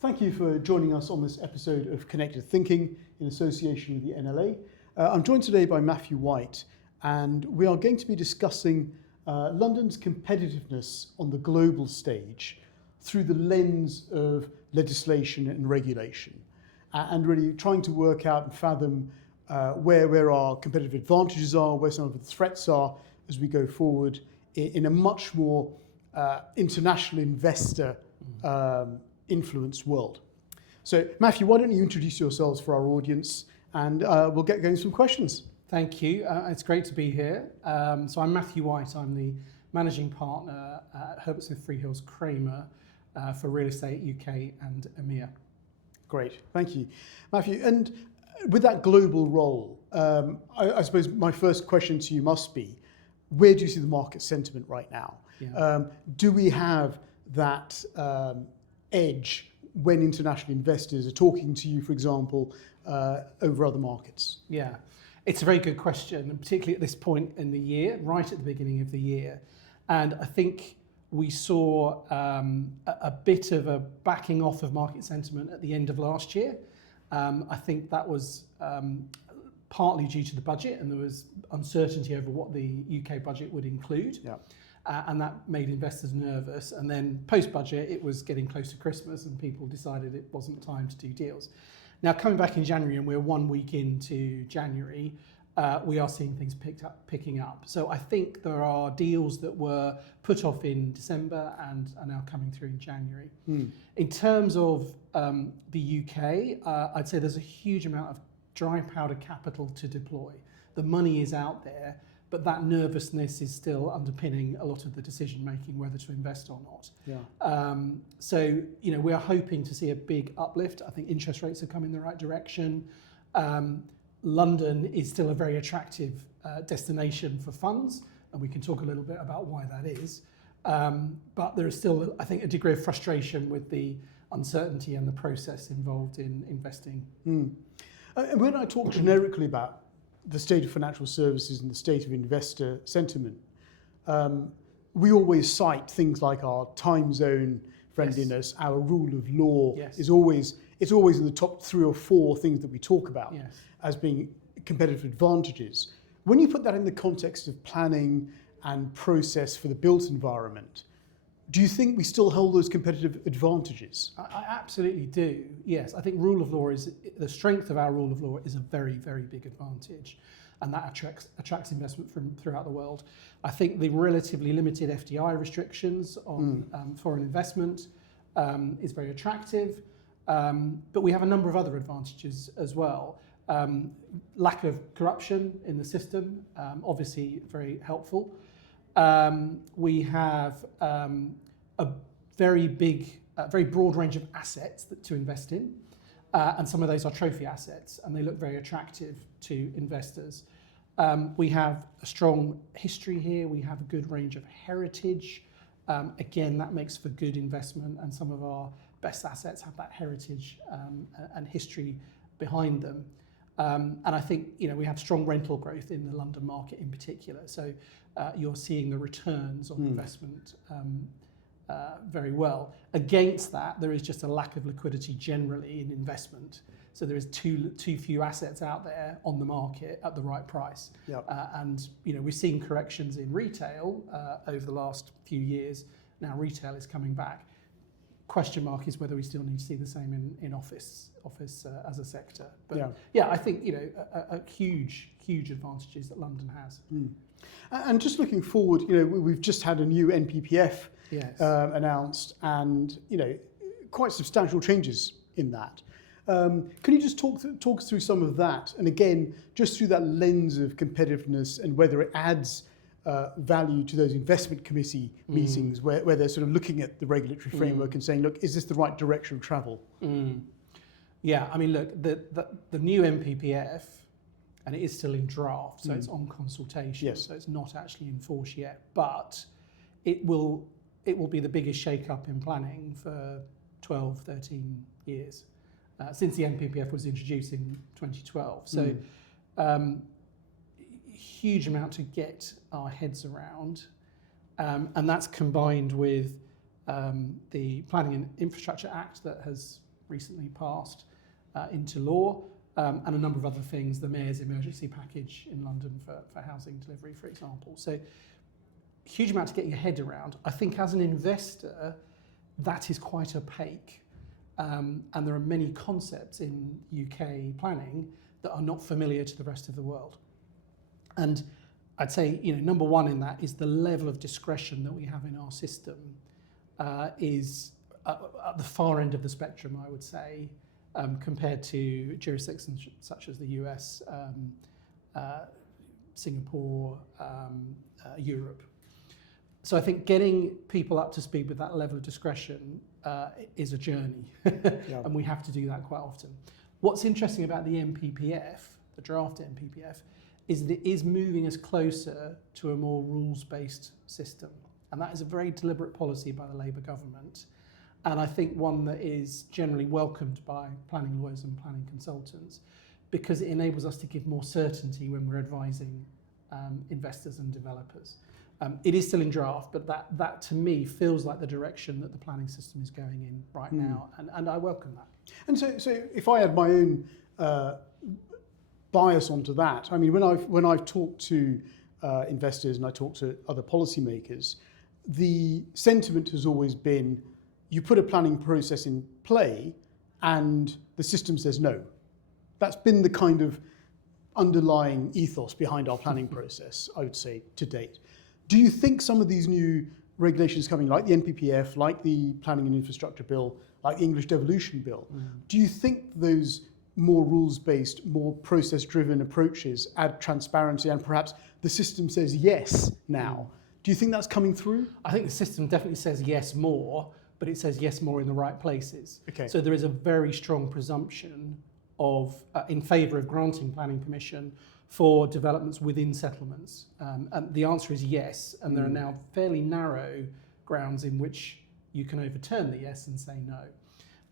Thank you for joining us on this episode of Connected Thinking in association with the NLA. I'm joined today by Matthew White, and we are going to be discussing London's competitiveness on the global stage through the lens of legislation and regulation, and really trying to work out and fathom where our competitive advantages are, where some of the threats are as we go forward in a much more international investor influenced world. So Matthew, why don't you introduce yourselves for our audience, and we'll get going with some questions. Thank you. It's great to be here. So I'm Matthew White. I'm the managing partner at Herbert Smith Freehills Kramer for real estate UK and EMEA. Great, thank you. Matthew, and with that global role, I suppose my first question to you must be, where do you see the market sentiment right now? Yeah. Do we have that edge when international investors are talking to you, for example, over other markets? Yeah, it's a very good question, and particularly at this point in the year, right at the beginning of the year. And I think we saw a bit of a backing off of market sentiment at the end of last year. I think that was partly due to the budget, and there was uncertainty over what the UK budget would include. Yeah. And that made investors nervous. And then post-budget, it was getting close to Christmas and people decided it wasn't time to do deals. Now, coming back in January, and we're 1 week into January, we are seeing things picking up. So I think there are deals that were put off in December and are now coming through in January. In terms of the UK, I'd say there's a huge amount of dry powder capital to deploy. The money is out there, but that nervousness is still underpinning a lot of the decision making whether to invest or not. Yeah. So we are hoping to see a big uplift. I think interest rates have come in the right direction. London is still a very attractive destination for funds, and we can talk a little bit about why that is. But there is still, I think, a degree of frustration with the uncertainty and the process involved in investing. And when I talk generically about the state of financial services and the state of investor sentiment, we always cite things like our time zone friendliness, yes, our rule of law, yes, it's always in the top 3 or 4 things that we talk about, yes, as being competitive advantages. When you put that in the context of planning and process for the built environment, do you think we still hold those competitive advantages? I absolutely do, yes. I think rule of law is, the strength of our rule of law is a very, very big advantage, and that attracts investment from throughout the world. I think the relatively limited FDI restrictions on foreign investment is very attractive, but we have a number of other advantages as well. Lack of corruption in the system, obviously very helpful. We have a very big, very broad range of assets to invest in, and some of those are trophy assets, and they look very attractive to investors. We have a strong history here. We have a good range of heritage. Again, that makes for good investment, and some of our best assets have that heritage and history behind them. And I think we have strong rental growth in the London market in particular. So you're seeing the returns on investment very well. Against that, there is just a lack of liquidity generally in investment. So there is too few assets out there on the market at the right price. Yep. And we've seen corrections in retail over the last few years. Now retail is coming back. Question mark is whether we still need to see the same in office as a sector. But yeah, I think a huge advantages that London has. And just looking forward, we've just had a new NPPF Yes. Announced, and quite substantial changes in that. Can you just talk us through some of that, and again, just through that lens of competitiveness and whether it adds value to those investment committee meetings where they're sort of looking at the regulatory framework and saying, look, is this the right direction of travel? Yeah, I mean, look, the new NPPF, and it is still in draft, so it's on consultation, yes, so it's not actually in force yet, but it will be the biggest shake-up in planning for 12, 13 years since the NPPF was introduced in 2012. So huge amount to get our heads around, and that's combined with the Planning and Infrastructure Act that has recently passed into law, and a number of other things, the Mayor's emergency package in London for housing delivery, for example. So huge amount to get your head around. I think as an investor, that is quite opaque. And there are many concepts in UK planning that are not familiar to the rest of the world. And I'd say, number one in that is the level of discretion that we have in our system is at the far end of the spectrum, I would say, compared to jurisdictions such as the US, Singapore, Europe. So I think getting people up to speed with that level of discretion is a journey, and we have to do that quite often. What's interesting about the NPPF, the draft NPPF, is that it is moving us closer to a more rules-based system. And that is a very deliberate policy by the Labour government. And I think one that is generally welcomed by planning lawyers and planning consultants, because it enables us to give more certainty when we're advising investors and developers. It is still in draft, but that to me feels like the direction that the planning system is going in right now, and I welcome that. And so if I add my own bias onto that, I mean, when I've talked to investors and I talk to other policymakers, the sentiment has always been, you put a planning process in play and the system says no. That's been the kind of underlying ethos behind our planning process, I would say, to date. Do you think some of these new regulations coming, like the NPPF, like the Planning and Infrastructure Bill, like the English Devolution Bill, do you think those more rules-based, more process-driven approaches add transparency and perhaps the system says yes now? Do you think that's coming through? I think the system definitely says yes more, but it says yes more in the right places. Okay. So there is a very strong presumption of in favour of granting planning permission for developments within settlements. And the answer is yes, and there are now fairly narrow grounds in which you can overturn the yes and say no.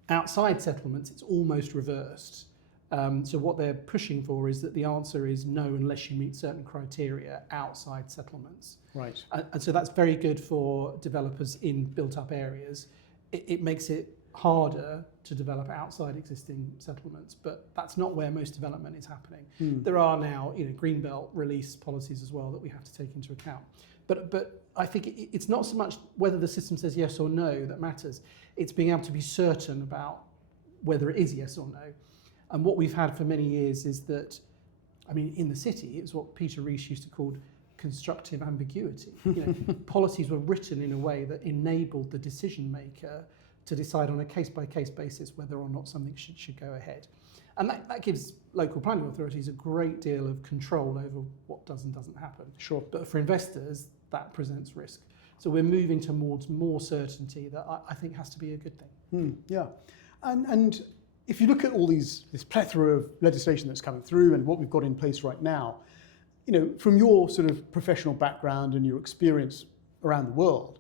Outside settlements, it's almost reversed. So what they're pushing for is that the answer is no unless you meet certain criteria outside settlements. Right. And so that's very good for developers in built-up areas. It makes it harder to develop outside existing settlements, but that's not where most development is happening. There are now, greenbelt release policies as well that we have to take into account. But I think it's not so much whether the system says yes or no that matters. It's being able to be certain about whether it is yes or no. And what we've had for many years is that, in the city, it's what Peter Rees used to call constructive ambiguity. Policies were written in a way that enabled the decision maker to decide on a case-by-case basis whether or not something should go ahead. And that gives local planning authorities a great deal of control over what does and doesn't happen. Sure. But for investors, that presents risk. So we're moving towards more certainty that I think has to be a good thing. Yeah. And if you look at all this plethora of legislation that's coming through and what we've got in place right now, from your sort of professional background and your experience around the world,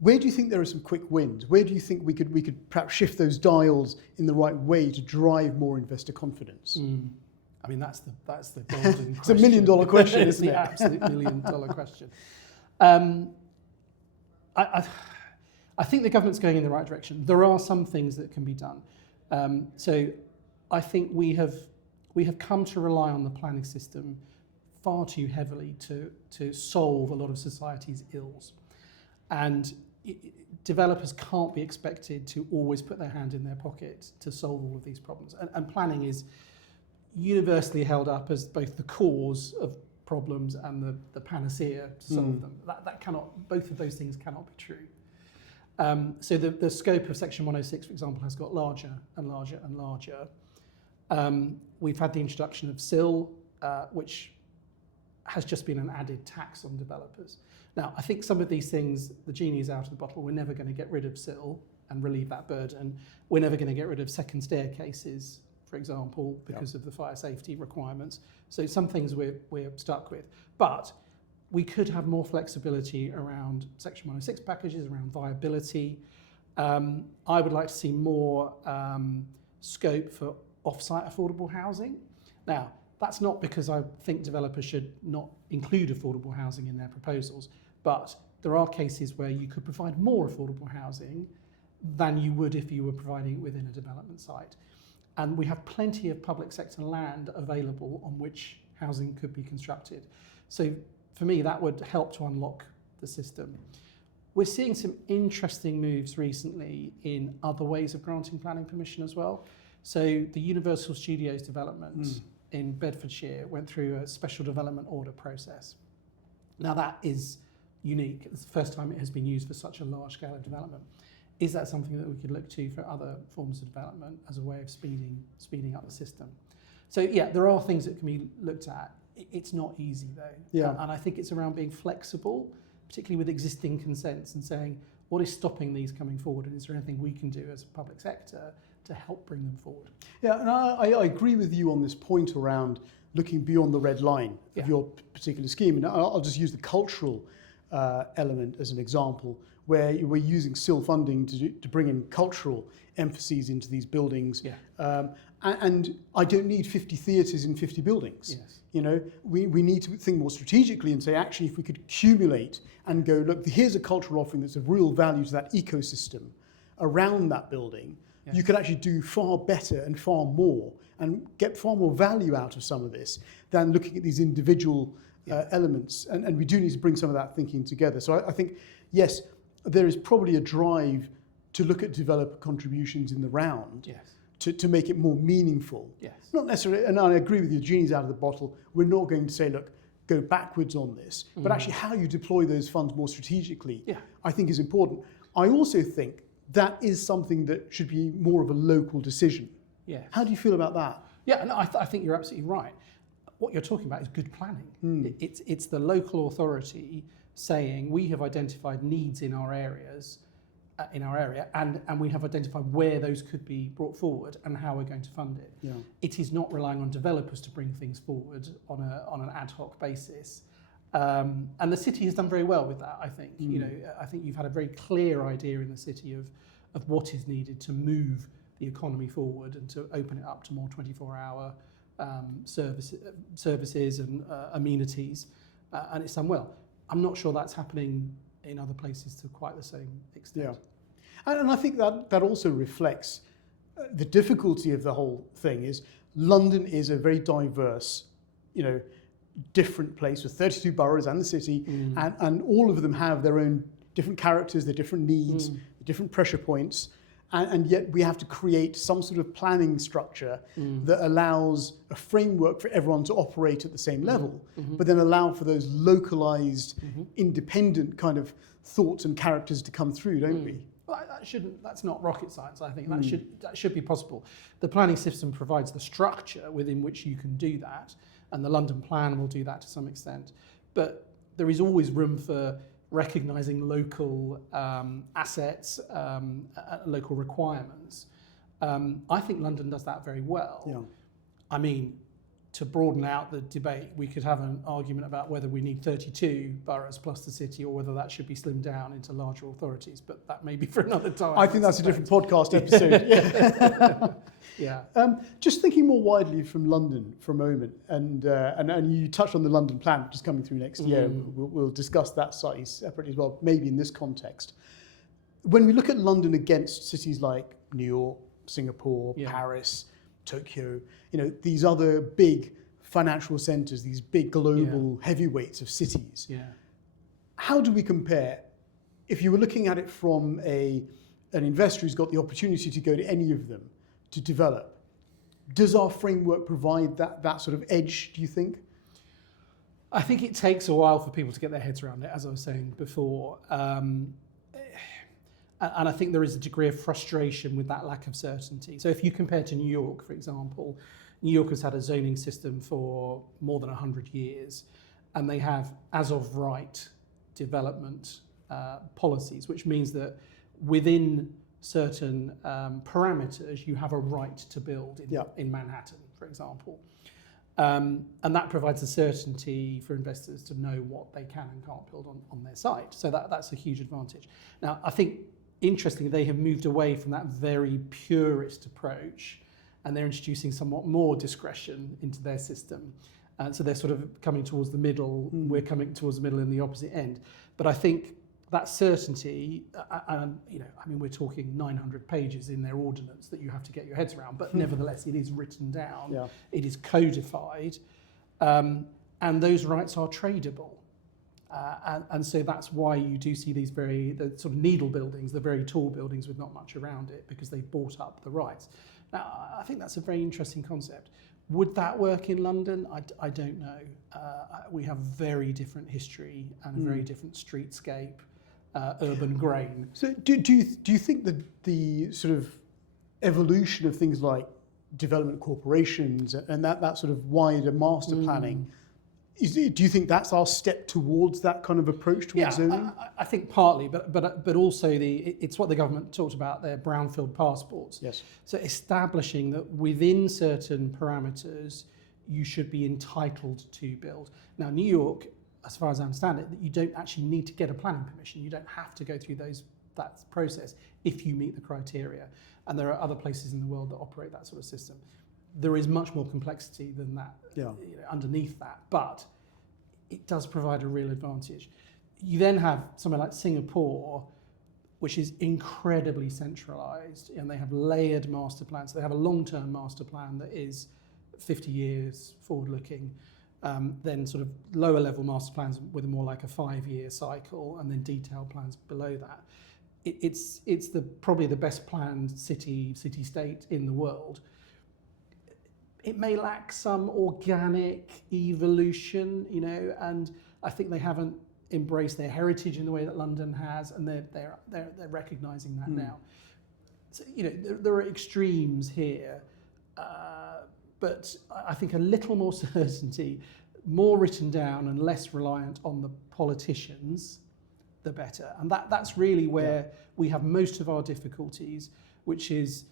where do you think there are some quick wins? Where do you think we could perhaps shift those dials in the right way to drive more investor confidence? That's the golden question. It's $1 million question, isn't it? It's the absolute $1 million question. I think the government's going in the right direction. There are some things that can be done. So I think we have come to rely on the planning system far too heavily to solve a lot of society's ills. And developers can't be expected to always put their hand in their pocket to solve all of these problems. And planning is universally held up as both the cause of problems and the panacea to solve them. Both of those things cannot be true. So the scope of Section 106, for example, has got larger and larger and larger. We've had the introduction of SIL, which has just been an added tax on developers. Now, I think some of these things, the genie is out of the bottle. We're never going to get rid of SIL and relieve that burden. We're never going to get rid of second staircases, for example, because of the fire safety requirements. So some things we're stuck with. But we could have more flexibility around Section 106 packages, around viability. I would like to see more scope for off-site affordable housing. Now, that's not because I think developers should not include affordable housing in their proposals, but there are cases where you could provide more affordable housing than you would if you were providing it within a development site. And we have plenty of public sector land available on which housing could be constructed. So for me, that would help to unlock the system. We're seeing some interesting moves recently in other ways of granting planning permission as well. So the Universal Studios development in Bedfordshire went through a special development order process. Now that is unique. It's the first time it has been used for such a large scale of development. Is that something that we could look to for other forms of development as a way of speeding up the system? So yeah, there are things that can be looked at. It's not easy though. Yeah. And I think it's around being flexible, particularly with existing consents, and saying, what is stopping these coming forward? And is there anything we can do as a public sector to help bring them forward? Yeah, and I agree with you on this point around looking beyond the red line of your particular scheme. And I'll just use the cultural element as an example, where we're using SIL funding to bring in cultural emphases into these buildings. Yeah. And I don't need 50 theatres in 50 buildings. Yes. You know, we need to think more strategically and say, actually, if we could accumulate and go, look, here's a cultural offering that's of real value to that ecosystem around that building, you could actually do far better and far more and get far more value out of some of this than looking at these individual elements. And we do need to bring some of that thinking together. So I think, yes, there is probably a drive to look at developer contributions in the round to make it more meaningful. Yes. Not necessarily, and I agree with you, the genie's out of the bottle. We're not going to say, look, go backwards on this, but actually how you deploy those funds more strategically, I think is important. I also think that is something that should be more of a local decision. Yes. How do you feel about that? Yeah, and I think you're absolutely right. What you're talking about is good planning. It's the local authority saying, we have identified needs in our areas, and we have identified where those could be brought forward and how we're going to fund it. Yeah. It is not relying on developers to bring things forward on an ad hoc basis. And the city has done very well with that, I think. You know, I think you've had a very clear idea in the city of what is needed to move the economy forward and to open it up to more 24-hour services and amenities, and it's done well. I'm not sure that's happening in other places to quite the same extent. Yeah. And I think that also reflects the difficulty of the whole thing is London is a very diverse, you know, different place with 32 boroughs and the city, and all of them have their own different characters, their different needs, different pressure points, and yet we have to create some sort of planning structure that allows a framework for everyone to operate at the same level, but then allow for those localized, independent kind of thoughts and characters to come through, don't we? Well, that's not rocket science. I think that should be possible. The planning system provides the structure within which you can do that, and the London Plan will do that to some extent. But there is always room for recognising local assets, local requirements. I think London does that very well. Yeah. I mean, to broaden out the debate, we could have an argument about whether we need 32 boroughs plus the city or whether that should be slimmed down into larger authorities, but that may be for another time. I think that's a different podcast episode. Yeah. Just thinking more widely from London for a moment, and you touched on the London Plan, which is coming through next year. We'll discuss that slightly separately as well, maybe in this context. When we look at London against cities like New York, Singapore, Paris, Tokyo, you know, these other big financial centres, these big global heavyweights of cities. Yeah. How do we compare? If you were looking at it from an investor who's got the opportunity to go to any of them to develop, does our framework provide that sort of edge, do you think? I think it takes a while for people to get their heads around it, as I was saying before. And I think there is a degree of frustration with that lack of certainty. So if you compare to New York, for example, New York has had a zoning system for more than 100 years, and they have as of right development policies, which means that within certain parameters, you have a right to build in Manhattan, for example. And that provides a certainty for investors to know what they can and can't build on their site. So that's a huge advantage. Now, I think, interestingly, they have moved away from that very purist approach, and they're introducing somewhat more discretion into their system. So they're sort of coming towards the middle. We're coming towards the middle in the opposite end. But I think that certainty, and I mean, we're talking 900 pages in their ordinance that you have to get your heads around, but nevertheless, it is written down, it is codified, and those rights are tradable. And so that's why you do see the sort of needle buildings, the very tall buildings with not much around it, because they've bought up the rights. Now, I think that's a very interesting concept. Would that work in London? I don't know. We have very different history and a very different streetscape, urban grain. So do you think that the sort of evolution of things like development corporations and that sort of wider master planning, do you think that's our step towards that kind of approach towards zoning? I think partly, but also it's what the government talked about, their brownfield passports. Yes. So establishing that within certain parameters, you should be entitled to build. Now, New York, as far as I understand it, that you don't actually need to get a planning permission. You don't have to go through that process if you meet the criteria. And there are other places in the world that operate that sort of system. There is much more complexity than that underneath that, but it does provide a real advantage. You then have somewhere like Singapore, which is incredibly centralized, and they have layered master plans. They have a long-term master plan that is 50 years forward-looking, then sort of lower level master plans with more like a 5-year cycle, and then detailed plans below that. It's probably the best planned city-state in the world. It may lack some organic evolution, and I think they haven't embraced their heritage in the way that London has, and they're recognising that now. So, there are extremes here, but I think a little more certainty, more written down, and less reliant on the politicians, the better. And that's really where we have most of our difficulties, which is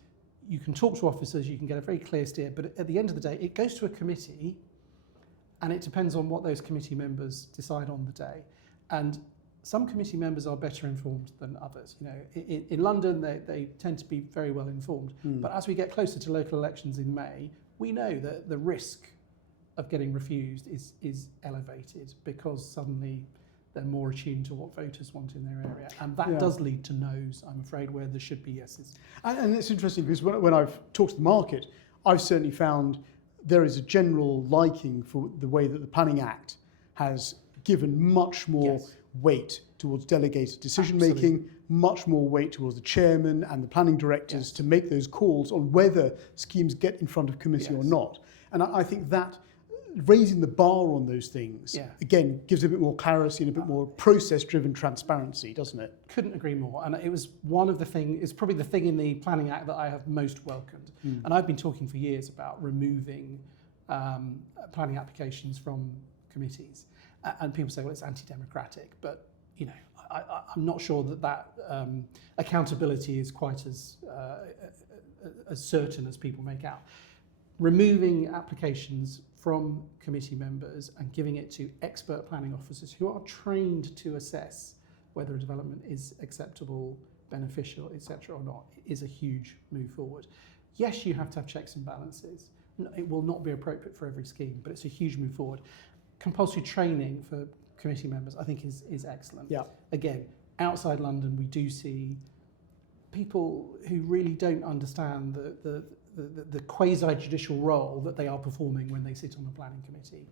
you can talk to officers, you can get a very clear steer, but at the end of the day, it goes to a committee, and it depends on what those committee members decide on the day. And some committee members are better informed than others. In London, they tend to be very well informed. But as we get closer to local elections in May, we know that the risk of getting refused is elevated, because suddenly they're more attuned to what voters want in their area. And that does lead to no's, I'm afraid, where there should be yeses. And it's interesting, because when I've talked to the market, I've certainly found there is a general liking for the way that the Planning Act has given much more weight towards delegated decision-making, much more weight towards the chairman and the planning directors to make those calls on whether schemes get in front of committee or not. And I think that raising the bar on those things, again, gives a bit more clarity and a bit more process-driven transparency, doesn't it? Couldn't agree more. And it was one of the things, it's probably the thing in the Planning Act that I have most welcomed. And I've been talking for years about removing planning applications from committees. And people say, well, it's anti-democratic. But, I'm not sure that accountability is quite as certain as people make out. Removing applications from committee members and giving it to expert planning officers who are trained to assess whether a development is acceptable, beneficial, etc. or not, is a huge move forward. Yes, you have to have checks and balances. It will not be appropriate for every scheme, but it's a huge move forward. Compulsory training for committee members, I think, is excellent. Again, outside London, we do see people who really don't understand the quasi-judicial role that they are performing when they sit on the planning committee.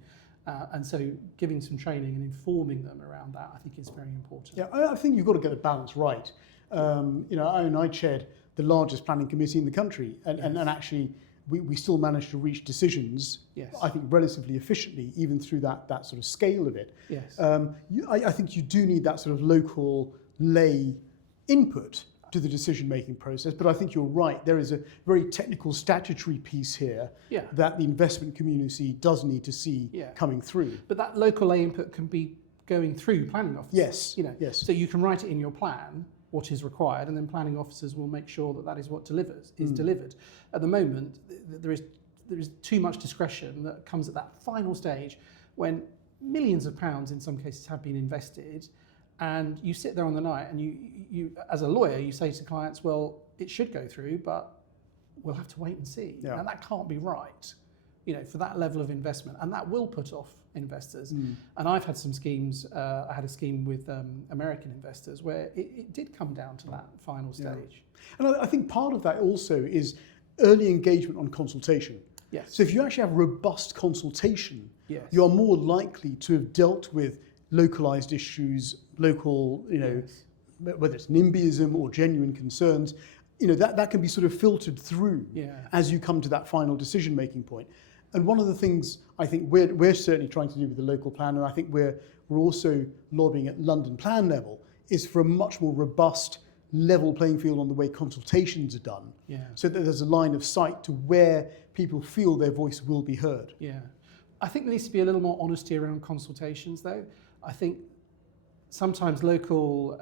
And so giving some training and informing them around that, I think, is very important. Yeah, I think you've got to get the balance right. I chaired the largest planning committee in the country, and actually we still managed to reach decisions, I think, relatively efficiently, even through that sort of scale of it. I think you do need that sort of local lay input to the decision-making process, but I think you're right. There is a very technical statutory piece here that the investment community does need to see coming through. But that local lay input can be going through planning officers. Yes. So you can write it in your plan, what is required, and then planning officers will make sure that is what is delivered. At the moment, there is too much discretion that comes at that final stage when millions of pounds in some cases have been invested. And you sit there on the night and you as a lawyer, you say to clients, well, it should go through, but we'll have to wait and see. Now, that can't be right. for that level of investment, and that will put off investors. And I've had some schemes. I had a scheme with American investors where it did come down to that final stage. And I think part of that also is early engagement on consultation. Yes. So if you actually have robust consultation, Yes. you are more likely to have dealt with localized issues, local, Yes. whether it's NIMBYism or genuine concerns, that can be sort of filtered through as you come to that final decision-making point. And one of the things I think we're certainly trying to do with the local plan, and I think we're also lobbying at London plan level, is for a much more robust level playing field on the way consultations are done, so that there's a line of sight to where people feel their voice will be heard. Yeah. I think there needs to be a little more honesty around consultations, though. I think sometimes local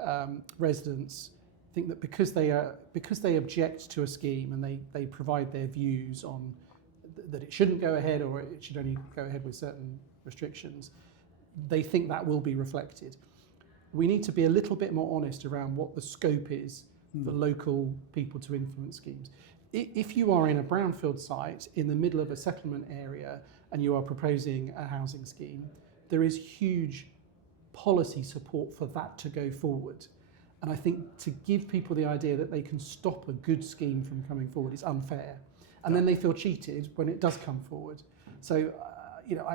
residents think that because they object to a scheme and they provide their views on that it shouldn't go ahead or it should only go ahead with certain restrictions, they think that will be reflected. We need to be a little bit more honest around what the scope is for local people to influence schemes. If you are in a brownfield site in the middle of a settlement area and you are proposing a housing scheme, there is huge policy support for that to go forward. And I think to give people the idea that they can stop a good scheme from coming forward is unfair. And then they feel cheated when it does come forward. So,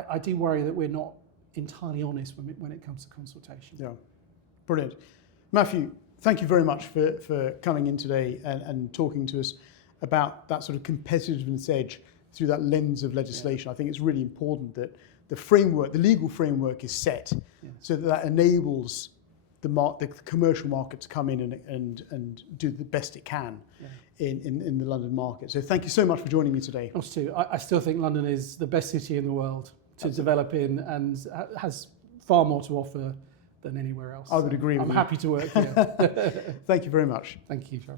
I do worry that we're not entirely honest when it comes to consultation. Yeah, brilliant. Matthew, thank you very much for coming in today and talking to us about that sort of competitiveness edge through that lens of legislation. I think it's really important that the legal framework is set so that enables the commercial market to come in and do the best it can in the London market. So thank you so much for joining me today. Us too. I still think London is the best city in the world to develop in and has far more to offer than anywhere else. I would agree with you. I'm happy to work here. Thank you very much. Thank you, Trevor.